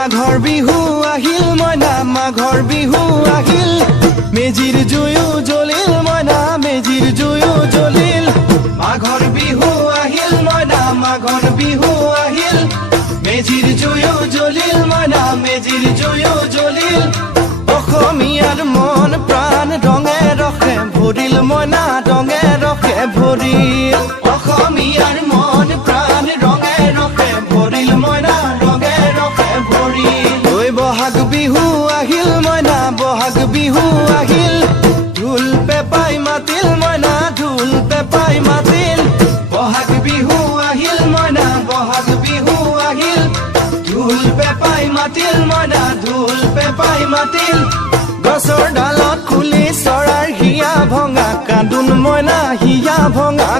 মাঘৰ বিহু আহিল মইনা মাঘৰ বিহু আহিল মেজিৰ জুয়ো জ্বলিল মইনা মেজিৰ জুয়ো জ্বলিল মাঘৰ বিহু আহিল মইনা মাঘৰ বিহু আহিল মেজিৰ জুয়ো জ্বলিল মইনা মেজিৰ জুয়ো জ্বলিল অসমীয়াৰ মন প্ৰাণ ৰঙে ৰসে ভৰিল মইনা ৰঙে ৰসে ভৰিল অসমীয়াৰ মন প্ৰাণ ৰঙে ৰসে ভৰিল মইনা ৰঙে ৰসে ভৰিল ঐ বহাগ বিহু আহিল মইনা বহাগ বিহু আহিল ঢোল পেপাই মাতিল মইনা ঢোল পেপাই মাতিল বহাগ বিহু আহিল মইনা বহাগ বিহু আহিল ঢোল পেপাই মাতিল মইনা ঢোল পেপাই মাতিল গছৰ ডালত খুলি চৰাইৰ হিয়া ভঙা কান্দোন মইনা হিয়া ভঙা